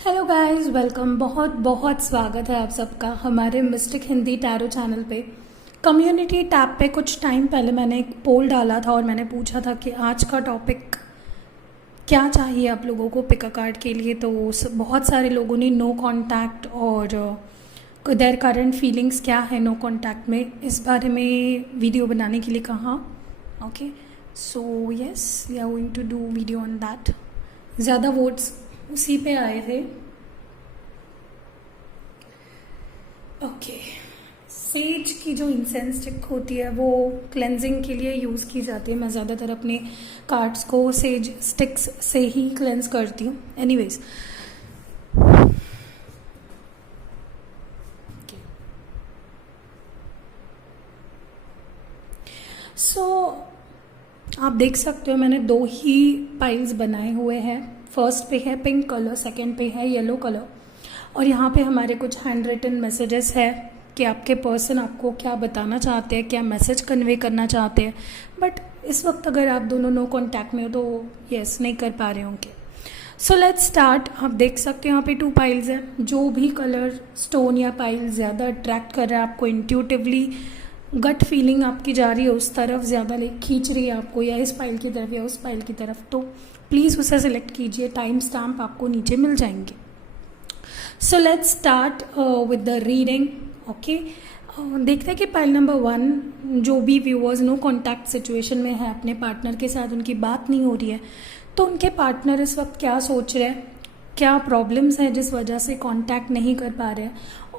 Hello guys, welcome. बहुत बहुत स्वागत है आप सबका हमारे मिस्टिक हिंदी टैरो चैनल पे। कम्युनिटी टैब पे कुछ टाइम पहले मैंने एक पोल डाला था और मैंने पूछा था कि आज का टॉपिक क्या चाहिए आप लोगों को पिक अ कार्ड के लिए। तो बहुत सारे लोगों ने नो कांटेक्ट और देयर करंट फीलिंग्स क्या है नो कांटेक्ट में, इस बारे में वीडियो बनाने के लिए कहा। Okay, so yes, we are going to do video on that. ज़्यादा वोट्स उसी पे आए थे। ओके, सेज की जो इंसेंस स्टिक होती है वो क्लेंजिंग के लिए यूज़ की जाती है। मैं ज़्यादातर अपने कार्ड्स को सेज स्टिक्स से ही क्लेंज करती हूँ। एनीवेज, सो आप देख सकते हो मैंने दो ही पाइल्स बनाए हुए हैं। फर्स्ट पे है पिंक कलर, सेकंड पे है येलो कलर। और यहाँ पे हमारे कुछ हैंड रिटन मैसेजेस है कि आपके पर्सन आपको क्या बताना चाहते हैं, क्या मैसेज कन्वे करना चाहते हैं। बट इस वक्त अगर आप दोनों नो कांटेक्ट में हो तो यस नहीं कर पा रहे होंगे। So let's start. आप देख सकते हो यहाँ पे 2 पाइल्स हैं। जो भी कलर स्टोन या पाइल ज़्यादा अट्रैक्ट कर रहा है आपको, इंट्यूटिवली गट फीलिंग आपकी जा रही है उस तरफ, ज़्यादा खींच रही है आपको, या इस पाइल की तरफ या उस पाइल की तरफ, तो प्लीज़ उसे सिलेक्ट कीजिए। टाइम स्टैम्प आपको नीचे मिल जाएंगे। So let's start with the reading. Okay, देखते हैं कि पाइल नंबर 1, जो भी व्यूअर्स नो कॉन्टैक्ट सिचुएशन में है, अपने पार्टनर के साथ उनकी बात नहीं हो रही है, तो उनके पार्टनर इस वक्त क्या सोच रहे हैं, क्या प्रॉब्लम्स हैं जिस वजह से कांटेक्ट नहीं कर पा रहे हैं,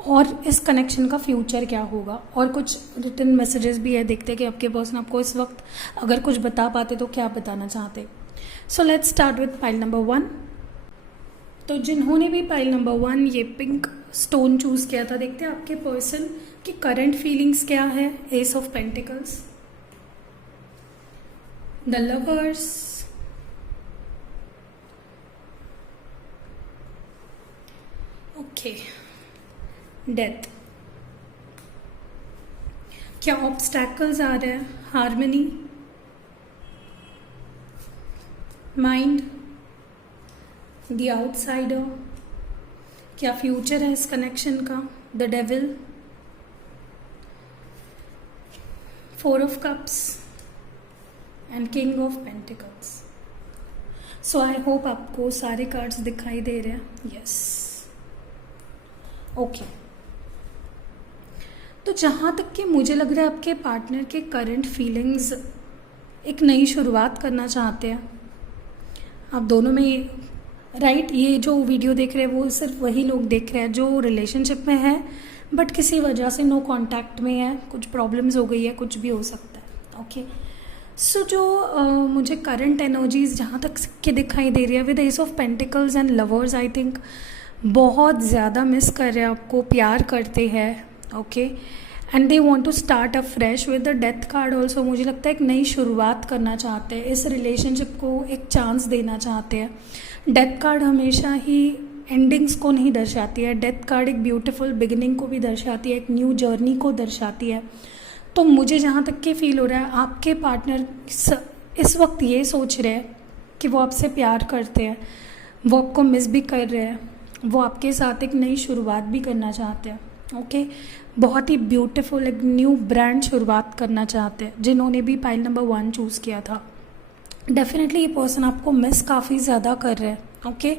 और इस कनेक्शन का फ्यूचर क्या होगा। और कुछ रिटन मैसेजेस भी है। देखते हैं कि आपके पर्सन आपको इस वक्त अगर कुछ बता पाते तो क्या बताना चाहते। So let's start with pile number 1। तो जिन्होंने भी पाइल नंबर 1 ये पिंक स्टोन चूज किया था, देखते हैं आपके पर्सन की करंट फीलिंग्स क्या है। S of pentacles, the lovers, okay, death. क्या ऑब्स्टैकल्स आ रहे हैं, हार्मनी, माइंड, द आउटसाइडर, क्या फ्यूचर है इस कनेक्शन का, the devil, 4 of cups and king of pentacles. So I hope आपको सारे कार्ड्स दिखाई दे रहे हैं। Yes, okay. तो जहाँ तक कि मुझे लग रहा है आपके पार्टनर के करंट फीलिंग्स एक नई शुरुआत करना चाहते हैं आप दोनों में। राइट, ये जो वीडियो देख रहे हैं वो सिर्फ वही लोग देख रहे हैं जो रिलेशनशिप में है बट किसी वजह से नो कांटेक्ट में है, कुछ प्रॉब्लम्स हो गई है, कुछ भी हो सकता है। ओके, सो जो मुझे करंट एनर्जीज जहाँ तक के दिखाई दे रही है with S of pentacles and lovers, I think बहुत ज़्यादा मिस कर रहे हैं आपको, प्यार करते हैं। Okay, and they want to start afresh with the death card also. मुझे लगता है एक नई शुरुआत करना चाहते हैं, इस रिलेशनशिप को एक चांस देना चाहते हैं। डेथ कार्ड हमेशा ही एंडिंग्स को नहीं दर्शाती है। डेथ कार्ड एक ब्यूटीफुल बिगिनिंग को भी दर्शाती है, एक न्यू जर्नी को दर्शाती है। तो मुझे जहाँ तक के फील हो रहा है आपके पार्टनर इस वक्त ये सोच रहे हैं कि वो आपसे प्यार करते हैं, वो आपको मिस भी कर रहे हैं, वो आपके साथ एक नई शुरुआत भी करना चाहते हैं। ओके, बहुत ही ब्यूटीफुल एक न्यू ब्रांड शुरुआत करना चाहते हैं। जिन्होंने भी पाइल नंबर 1 चूज़ किया था, डेफिनेटली ये पर्सन आपको मिस काफ़ी ज़्यादा कर रहे हैं। ओके,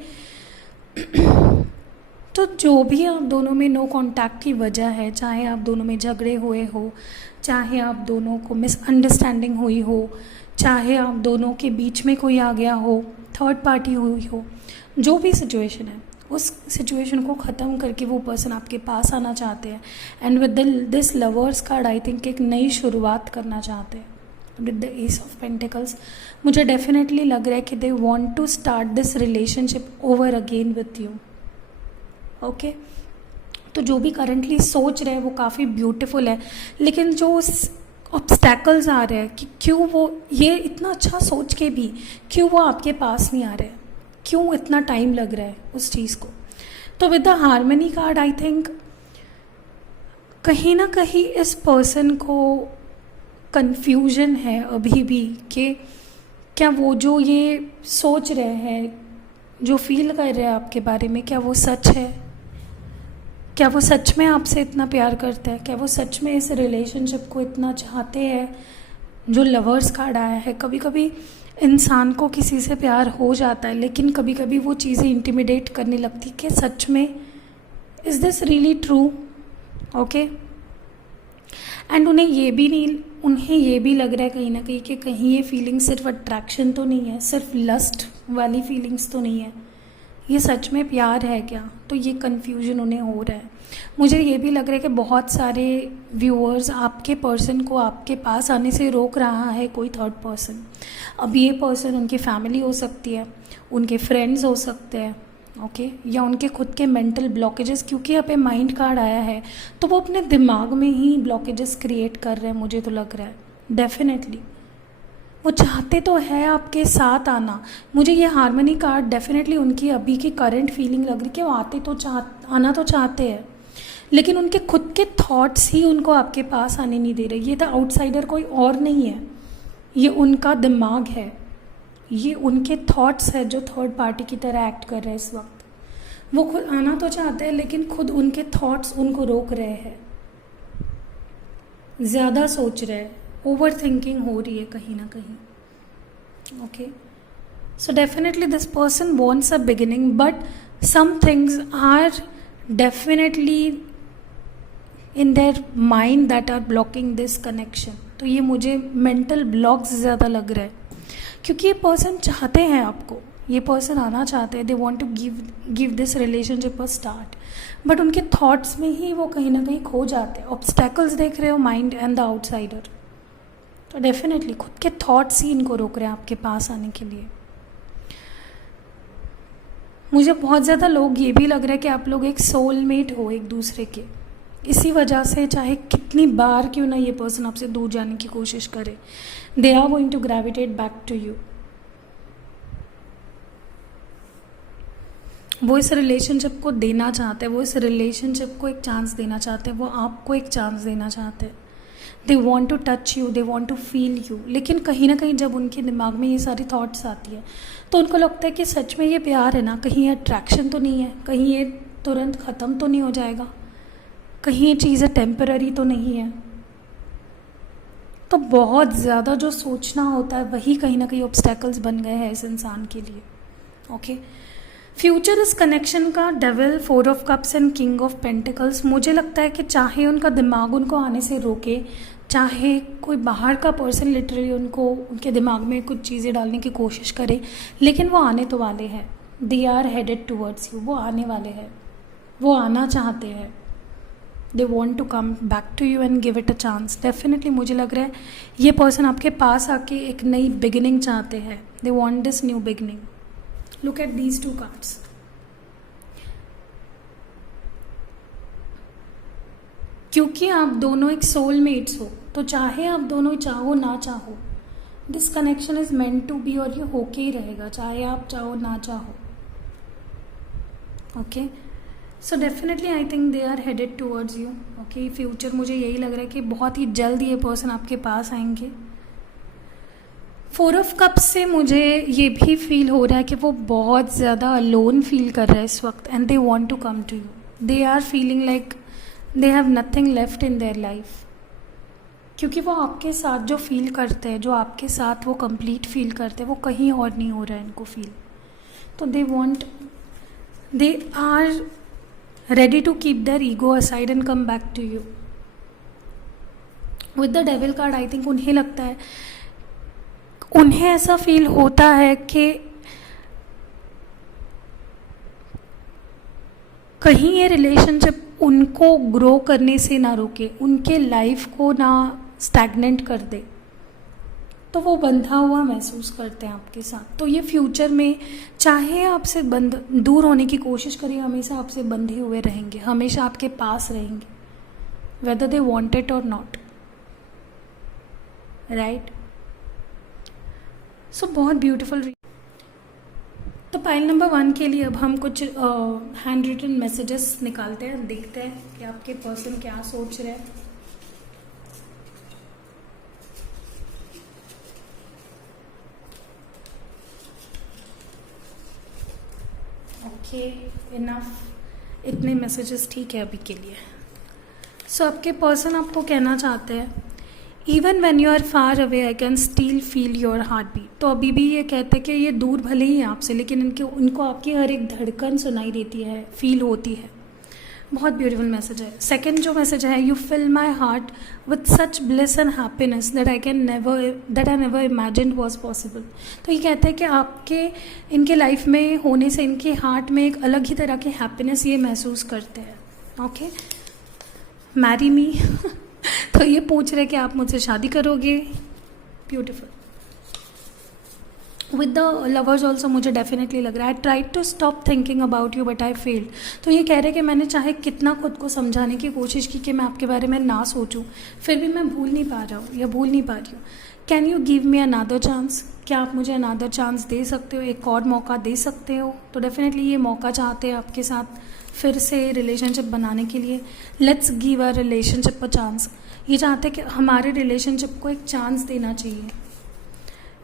तो जो भी आप दोनों में नो कांटेक्ट की वजह है, चाहे आप दोनों में झगड़े हुए हो, चाहे आप दोनों को मिसअंडरस्टैंडिंग हुई हो, चाहे आप दोनों के बीच में कोई आ गया हो, थर्ड पार्टी हुई हो, जो भी सिचुएशन है उस सिचुएशन को ख़त्म करके वो पर्सन आपके पास आना चाहते हैं। And with this lovers card I think एक नई शुरुआत करना चाहते हैं with the ace of pentacles. मुझे डेफिनेटली लग रहा है कि they want to start this relationship over again with you. Okay, तो जो भी करंटली सोच रहे हैं वो काफ़ी ब्यूटीफुल है, लेकिन जो ऑब्स्टैकल्स आ रहे हैं कि क्यों वो ये इतना अच्छा सोच के भी क्यों वो आपके पास नहीं आ रहे, क्यों इतना टाइम लग रहा है उस चीज़ को। तो with the harmony card I think कहीं ना कहीं इस पर्सन को कन्फ्यूजन है अभी भी कि क्या वो जो ये सोच रहे हैं जो फील कर रहे हैं आपके बारे में, क्या वो सच है? क्या वो सच में आपसे इतना प्यार करते हैं? क्या वो सच में इस रिलेशनशिप को इतना चाहते हैं? जो लवर्स कार्ड आया है, कभी कभी इंसान को किसी से प्यार हो जाता है, लेकिन कभी कभी वो चीज़ें इंटिमिडेट करने लगती कि सच में is this really true? Okay. And उन्हें ये भी लग रहा है कहीं ना कहीं कि कहीं ये फीलिंग सिर्फ अट्रैक्शन तो नहीं है, सिर्फ लस्ट वाली फीलिंग्स तो नहीं है, ये सच में प्यार है क्या? तो ये कन्फ्यूजन उन्हें हो रहा है। मुझे ये भी लग रहा है कि बहुत सारे व्यूअर्स आपके पर्सन को आपके पास आने से रोक रहा है कोई थर्ड पर्सन। अब ये पर्सन उनकी फैमिली हो सकती है, उनके फ्रेंड्स हो सकते हैं, ओके, या उनके खुद के मेंटल ब्लॉकेजेस, क्योंकि यहाँ पे माइंड कार्ड आया है तो वो अपने दिमाग में ही ब्लॉकेजेस क्रिएट कर रहे हैं, मुझे तो लग रहा है। डेफिनेटली वो चाहते तो है आपके साथ आना। मुझे ये हार्मनी कार्ड डेफिनेटली उनकी अभी की करंट फीलिंग लग रही कि वो आना तो चाहते हैं, लेकिन उनके खुद के थॉट्स ही उनको आपके पास आने नहीं दे रहे। ये द आउटसाइडर कोई और नहीं है, ये उनका दिमाग है, ये उनके थॉट्स है जो थर्ड पार्टी की तरह एक्ट कर रहे हैं इस वक्त। वो खुद आना तो चाहते हैं, लेकिन खुद उनके थॉट्स उनको रोक रहे हैं, ज़्यादा सोच रहे हैं, ओवर थिंकिंग हो रही है कहीं ना कहीं। Okay, so definitely this person wants a beginning, but some things are definitely in their mind that are blocking this connection. तो ये मुझे मेंटल ब्लॉक्स ज़्यादा लग रहा है, क्योंकि ये पर्सन चाहते हैं आपको, ये पर्सन आना चाहते हैं, they want to give this relationship a start, but उनके थॉट्स में ही वो कहीं ना कहीं खो जाते हैं। ऑब्स्टैकल्स देख रहे हो, माइंड एंड द आउटसाइडर। तो डेफिनेटली खुद के थॉट्स ही इनको रोक रहे हैं आपके पास आने के लिए। मुझे बहुत ज़्यादा लोग ये भी लग रहा है कि आप लोग एक सोलमेट हो एक दूसरे के, इसी वजह से चाहे कितनी बार क्यों ना ये पर्सन आपसे दूर जाने की कोशिश करे, they are going to gravitate back to you. वो इस रिलेशनशिप को देना चाहते हैं, वो इस रिलेशनशिप को एक चांस देना चाहते हैं, वो आपको एक चांस देना चाहते हैं। They want to touch you, they want to feel you, लेकिन कहीं ना कहीं जब उनके दिमाग में ये सारी थॉट्स आती है तो उनको लगता है कि सच में ये प्यार है ना, कहीं ये अट्रैक्शन तो नहीं है, कहीं ये तुरंत ख़त्म तो नहीं हो जाएगा, कहीं ये चीज़ें टेम्पररी तो नहीं है। तो बहुत ज़्यादा जो सोचना होता है वही कहीं ना कहीं ऑब्स्टैकल्स बन गए हैं इस इंसान के लिए। ओके, फ्यूचर इस कनेक्शन का devil, 4 of cups and king of pentacles. मुझे लगता है कि चाहे उनका दिमाग उनको आने से रोके, चाहे कोई बाहर का पर्सन लिटरली उनको उनके दिमाग में कुछ चीज़ें डालने की कोशिश करे, लेकिन वो आने तो वाले हैं। They are headed towards you, वो आने वाले हैं, वो आना चाहते हैं। They want to come back to you and give it a chance. Definitely मुझे लग रहा है ये पर्सन आपके पास आके एक नई बिगिनिंग चाहते हैं। They want this new beginning. Look at these 2 cards. क्योंकि आप दोनों एक सोलमेट्स हो, तो चाहे आप दोनों चाहो ना चाहो, this connection is meant to be, और ये होके ही रहेगा चाहे आप चाहो ना चाहो। Okay, so definitely I think they are headed towards you. Okay, future मुझे यही लग रहा है कि बहुत ही जल्द ये पर्सन आपके पास आएंगे। 4 ऑफ कप्स से मुझे ये भी फील हो रहा है कि वो बहुत ज़्यादा अलोन फील कर रहा है इस वक्त, and they want to come to you. They are feeling like they have nothing left in their life, क्योंकि वो आपके साथ जो फील करते हैं, जो आपके साथ वो कंप्लीट फील करते हैं, वो कहीं और नहीं हो रहा है इनको फील। तो they are ready to keep their ego aside and come back to you. With the devil card, I think उन्हें लगता है, उन्हें ऐसा फील होता है कि कहीं ये रिलेशनशिप उनको ग्रो करने से ना रोके, उनके लाइफ को ना स्टैग्नेंट कर दे, तो वो बंधा हुआ महसूस करते हैं आपके साथ। तो ये फ्यूचर में चाहे आपसे दूर होने की कोशिश करिए, हमेशा आपसे बंधे हुए रहेंगे, हमेशा आपके पास रहेंगे, वेदर दे वांट इट और नॉट, राइट। सो बहुत ब्यूटीफुल। तो पाइल नंबर 1 के लिए अब हम कुछ हैंड रिटन मैसेजेस निकालते हैं, देखते हैं कि आपके पर्सन क्या सोच रहे हैं। ओके, इनफ, इतने मैसेजेस ठीक है अभी के लिए। सो आपके पर्सन आपको कहना चाहते हैं, even when you are far away I can still feel your heart beat. तो अभी भी ये कहते हैं कि ये दूर भले ही हैं आपसे, लेकिन उनको आपकी हर एक धड़कन सुनाई देती है, फील होती है। बहुत ब्यूटीफुल मैसेज है। सेकंड जो मैसेज है, you fill my heart with such bliss and happiness that I never imagined was possible. तो ये कहते हैं कि आपके इनके लाइफ में होने से इनके हार्ट में एक अलग ही तरह की हैप्पीनेस ये महसूस करते हैं। ओके, मैरी मी तो ये पूछ रहे कि आप मुझसे शादी करोगे। Beautiful. With the lovers also मुझे डेफिनेटली लग रहा है, I try to stop thinking about you but I failed. तो ये कह रहे हैं कि मैंने चाहे कितना खुद को समझाने की कोशिश की कि मैं आपके बारे में ना सोचूं, फिर भी मैं भूल नहीं पा रहा हूँ या भूल नहीं पा रही हूँ। Can you give me another chance? क्या आप मुझे अनदर चांस दे सकते हो, एक और मौका दे सकते हो? तो डेफिनेटली ये मौका चाहते हैं आपके साथ फिर से रिलेशनशिप बनाने के लिए। Let's give a relationship a chance. ये चाहते हैं कि हमारे रिलेशनशिप को एक चांस देना चाहिए।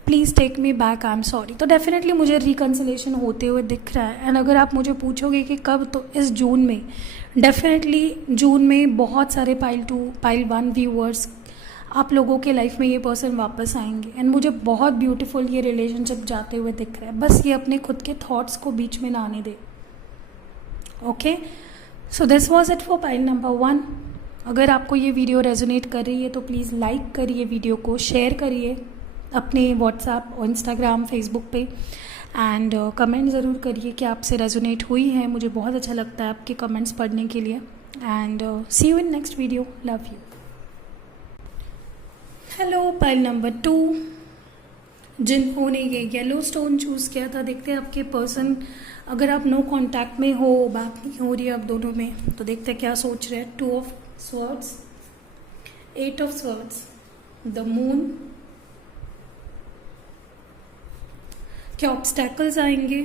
Please take me back, I am sorry. तो डेफिनेटली मुझे रिकन्सिलेशन होते हुए दिख रहा है। एंड अगर आप मुझे पूछोगे कि कब, तो इस जून में, डेफिनेटली जून में बहुत सारे पाइल 2 पाइल 1 व्यूअर्स आप लोगों के लाइफ में ये पर्सन वापस आएंगे। एंड मुझे बहुत ब्यूटीफुल ये रिलेशनशिप जाते हुए दिख रहा है। बस ये अपने खुद के थॉट्स को बीच में ना आने दे। Okay, so this was it for pile number 1। अगर आपको ये वीडियो रेजोनेट कर रही है तो प्लीज़ लाइक करिए, वीडियो को शेयर करिए अपने व्हाट्सएप और इंस्टाग्राम, फेसबुक पे, एंड कमेंट ज़रूर करिए कि आपसे रेजोनेट हुई है। मुझे बहुत अच्छा लगता है आपके कमेंट्स पढ़ने के लिए। And see you in next video. Love you. Hello, pile number 2 जिन्होंने ये येलो स्टोन चूज़ किया था, देखते हैं आपके पर्सन, अगर आप नो कांटेक्ट में हो, बात नहीं हो रही है आप दोनों में, तो देखते हैं क्या सोच रहे हैं। 2 of swords, 8 of swords, the moon. क्या ऑब्स्टैकल्स आएंगे?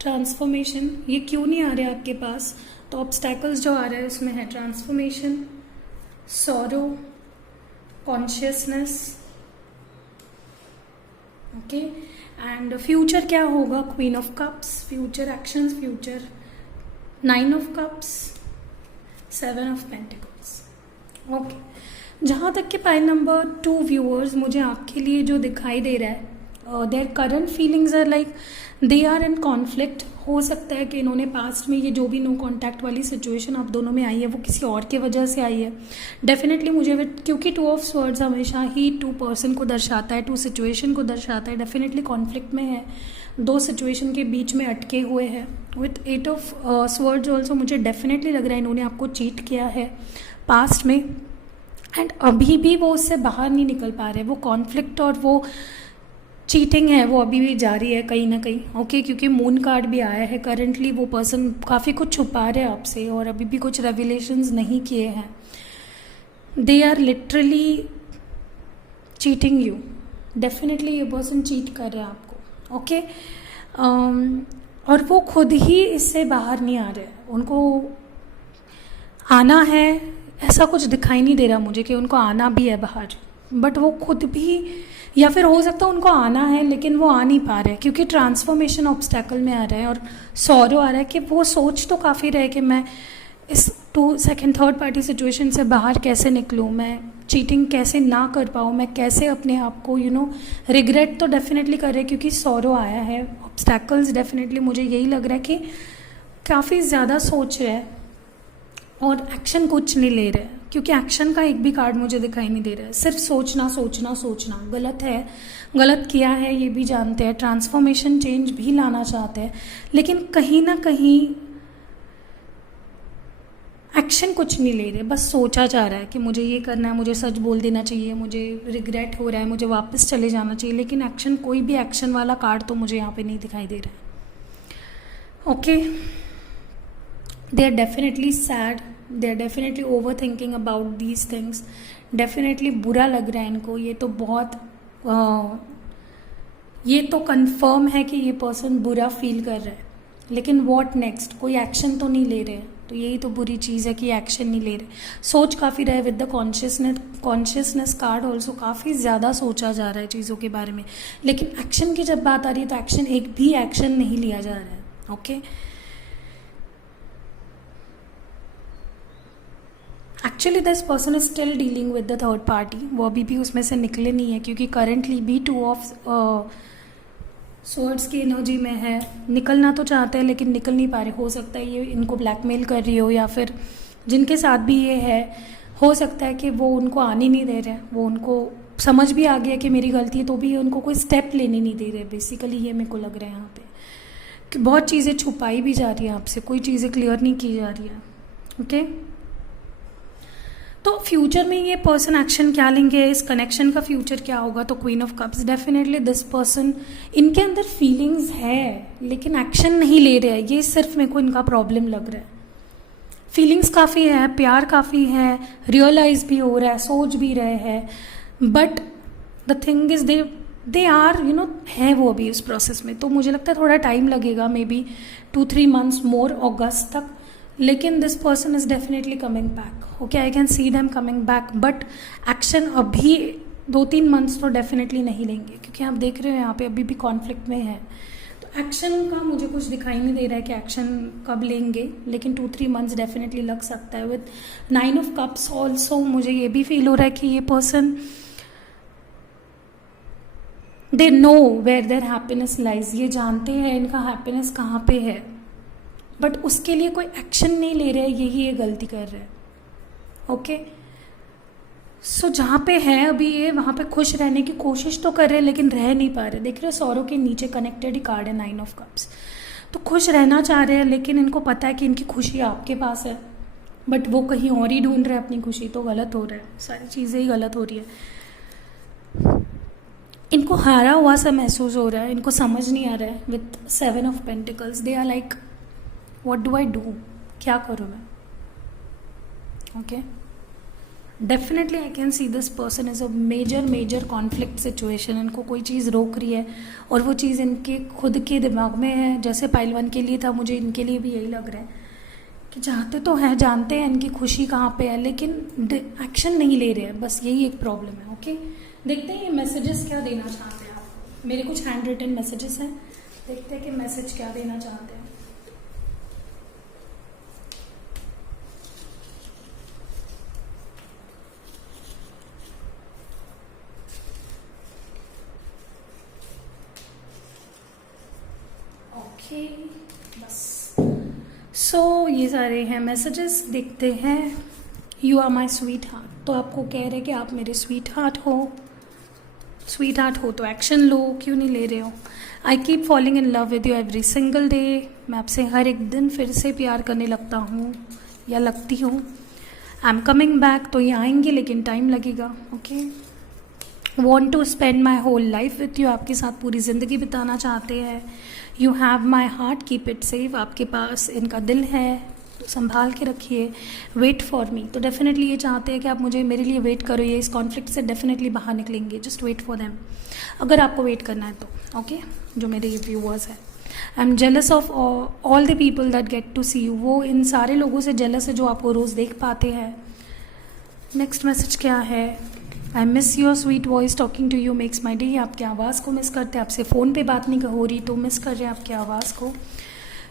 ट्रांसफॉर्मेशन। ये क्यों नहीं आ रहे आपके पास? तो ऑब्स्टैकल्स जो आ रहा है उसमें है transformation, sorrow, consciousness. Okay, and future क्या होगा? Queen of cups, future actions, future 9 of cups, 7 of pentacles. Okay, जहाँ तक कि पाइल नंबर 2 व्यूअर्स, मुझे आपके लिए जो दिखाई दे रहा है, their current feelings are like they are in conflict. हो सकता है कि इन्होंने पास्ट में ये जो भी नो कॉन्टैक्ट वाली सिचुएशन आप दोनों में आई है वो किसी और के वजह से आई है। डेफिनेटली मुझे, क्योंकि 2 ऑफ स्वर्ड्स हमेशा ही 2 पर्सन को दर्शाता है, 2 सिचुएशन को दर्शाता है। डेफिनेटली कॉन्फ्लिक्ट में है, 2 सिचुएशन के बीच में अटके हुए हैं। विथ 8 ऑफ स्वर्ड्स ऑल्सो मुझे डेफिनेटली लग रहा है इन्होंने आपको चीट किया है पास्ट में, एंड अभी भी वो उससे बाहर नहीं निकल पा रहे। वो कॉन्फ्लिक्ट और वो चीटिंग है वो अभी भी जारी है कहीं ना कहीं। ओके, क्योंकि मून कार्ड भी आया है। करंटली वो पर्सन काफ़ी कुछ छुपा रहे हैं आपसे और अभी भी कुछ रेविलेशंस नहीं किए हैं। They are literally cheating you. Definitely ये पर्सन चीट कर रहे हैं आपको। ओके, और वो खुद ही इससे बाहर नहीं आ रहे। उनको आना है, ऐसा कुछ दिखाई नहीं दे रहा मुझे कि उनको आना भी है बाहर, बट वो खुद भी, या फिर हो सकता है उनको आना है लेकिन वो आ नहीं पा रहे क्योंकि ट्रांसफॉर्मेशन ऑब्स्टैकल में आ रहा है और सॉरो आ रहा है कि वो सोच तो काफ़ी रहे कि मैं इस 2 सेकंड थर्ड पार्टी सिचुएशन से बाहर कैसे निकलूँ, मैं चीटिंग कैसे ना कर पाऊँ, मैं कैसे अपने आप को रिग्रेट तो डेफिनेटली कर रहे हैं क्योंकि सॉरो आया है। ऑब्स्टैकल्स डेफिनेटली मुझे यही लग रहा है कि काफ़ी ज़्यादा सोच रहे हैं और एक्शन कुछ नहीं ले रहे, क्योंकि एक्शन का एक भी कार्ड मुझे दिखाई नहीं दे रहा है। सिर्फ सोचना सोचना सोचना। गलत है, गलत किया है ये भी जानते हैं, ट्रांसफॉर्मेशन चेंज भी लाना चाहते हैं, लेकिन कहीं ना कहीं एक्शन कुछ नहीं ले रहे। बस सोचा जा रहा है कि मुझे ये करना है, मुझे सच बोल देना चाहिए, मुझे रिग्रेट हो रहा है, मुझे वापस चले जाना चाहिए, लेकिन एक्शन, कोई भी एक्शन वाला कार्ड तो मुझे यहाँ पे नहीं दिखाई दे रहा है। Okay, they are definitely sad, they are definitely overthinking about these things। definitely बुरा लग रहा है इनको। ये तो बहुत ये तो कंफर्म है कि ये पर्सन बुरा फील कर रहा है, लेकिन व्हाट नेक्स्ट, कोई एक्शन तो नहीं ले रहे हैं। तो यही तो बुरी चीज़ है कि एक्शन नहीं ले रहे, सोच काफ़ी रहे। With the consciousness card also काफ़ी ज़्यादा सोचा जा रहा है चीज़ों के बारे में, लेकिन एक्शन की जब बात आ रही है तो एक्शन, एक भी एक्शन नहीं लिया जा रहा है। Okay, actually this person is still dealing with the third party, वो अभी भी उसमें से निकले नहीं है क्योंकि करंटली भी 2 ऑफ स्वॉर्ड्स की एनर्जी में है। निकलना तो चाहते हैं लेकिन निकल नहीं पा रहे। हो सकता है ये इनको ब्लैकमेल कर रही हो, या फिर जिनके साथ भी ये है हो सकता है कि वो उनको आने नहीं दे रहे, वो उनको समझ भी आ गया कि मेरी गलती है तो भी उनको कोई स्टेप लेने नहीं दे रहे। बेसिकली ये मेरे को लग रहा है यहाँ पे कि बहुत चीज़ें छुपाई भी जा रही है आपसे, कोई चीज़ें क्लियर नहीं की जा रही है। ओके, तो फ्यूचर में ये पर्सन एक्शन क्या लेंगे, इस कनेक्शन का फ्यूचर क्या होगा? तो queen of cups, definitely this person, इनके अंदर फीलिंग्स है लेकिन एक्शन नहीं ले रहे हैं। ये सिर्फ मेरे को इनका प्रॉब्लम लग रहा है। फीलिंग्स काफ़ी है, प्यार काफ़ी है, रियलाइज भी हो रहा है, सोच भी रहे हैं, but the thing is they are है वो अभी उस प्रोसेस में। तो मुझे लगता है थोड़ा टाइम लगेगा, मे बी 2-3 मंथ्स मोर, अगस्त तक। लेकिन this person is definitely coming back. Okay, I can see them coming back, but action अभी 2-3 मंथ्स तो डेफिनेटली नहीं लेंगे क्योंकि आप देख रहे हो यहाँ पे अभी भी कॉन्फ्लिक्ट में है। तो एक्शन का मुझे कुछ दिखाई नहीं दे रहा है कि एक्शन कब लेंगे, लेकिन 2-3 मंथ्स डेफिनेटली लग सकता है। विद 9 ऑफ कप्स ऑल्सो मुझे ये भी फील हो रहा है कि ये person, they know where their happiness lies, ये जानते हैं इनका हैप्पीनेस कहाँ पे है, बट उसके लिए कोई एक्शन नहीं ले रहे हैं, यही ये गलती कर रहे हैं। ओके, सो जहाँ पे है अभी ये, वहाँ पे खुश रहने की कोशिश तो कर रहे हैं लेकिन रह नहीं पा रहे। देख रहे हो सौरों के नीचे कनेक्टेड ही कार्ड है 9 ऑफ कप्स। तो खुश रहना चाह रहे हैं लेकिन इनको पता है कि इनकी खुशी आपके पास है, बट वो कहीं और ही ढूंढ रहे हैं अपनी खुशी। तो गलत हो रहा है, सारी चीज़ें ही गलत हो रही है। इनको हारा हुआ सा महसूस हो रहा है, इनको समझ नहीं आ रहा है। With 7 of pentacles, they are like what do I do, क्या करूँ मैं? Okay, definitely I can see this person is a major conflict situation. इनको कोई चीज़ रोक रही है और वो चीज़ इनके खुद के दिमाग में है। जैसे पाइल 1 के लिए था, मुझे इनके लिए भी यही लग रहा है कि चाहते तो हैं, जानते हैं इनकी खुशी कहाँ पे है, लेकिन एक्शन नहीं ले रहे हैं। बस यही एक प्रॉब्लम है। ओके, देखते हैं ये मैसेजेस क्या देना चाहते हैं आप। मेरे कुछ हैंड रिटन मैसेजेस हैं, देखते हैं कि मैसेज क्या देना चाहते हैं। ओके, बस सो ये सारे हैं मैसेजेस, देखते हैं। You are my sweetheart, तो आपको कह रहे हैं कि आप मेरे स्वीट हार्ट हो। स्वीट हार्ट हो तो एक्शन लो, क्यों नहीं ले रहे हो? I keep falling in love with you every single day, मैं आपसे हर एक दिन फिर से प्यार करने लगता हूँ या लगती हूँ। आई एम कमिंग बैक, तो ये आएंगे लेकिन टाइम लगेगा। Okay, want to spend my whole life with you, आपके साथ पूरी ज़िंदगी बिताना चाहते हैं। You have my heart, keep it safe, आपके पास इनका दिल है, तो संभाल के रखिए। वेट फॉर मी, तो डेफिनेटली ये चाहते हैं कि आप मुझे, मेरे लिए वेट करो, ये इस कॉन्फ्लिक्ट से डेफिनेटली बाहर निकलेंगे। जस्ट वेट फॉर देम, अगर आपको वेट करना है तो। ओके, जो मेरे ये व्यूअर्स हैं, I am jealous of all the people that get to see you, वो इन सारे लोगों से जेलस है जो आपको रोज़ देख पाते हैं। नेक्स्ट मैसेज क्या है? I miss your sweet voice, talking to you makes my day, आपकी आवाज़ को मिस करते हैं, आपसे फ़ोन पे बात नहीं हो रही तो मिस कर रहे हैं आपकी आवाज़ को।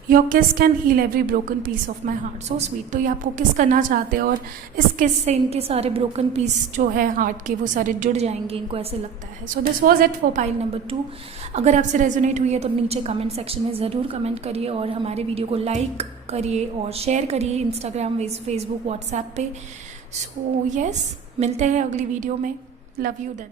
Your kiss can heal every broken piece of my heart, so sweet, तो ये आपको किस करना चाहते हैं और इस किस से इनके सारे ब्रोकन पीस जो है हार्ट के वो सारे जुड़ जाएंगे, इनको ऐसे लगता है। सो this was it for pile number 2। अगर आपसे रेजोनेट हुई है तो नीचे कमेंट सेक्शन में ज़रूर कमेंट करिए और हमारे वीडियो को लाइक करिए और शेयर करिए इंस्टाग्राम, फेसबुक, व्हाट्सएप पे। सो यस, मिलते हैं अगली वीडियो में। Love you then.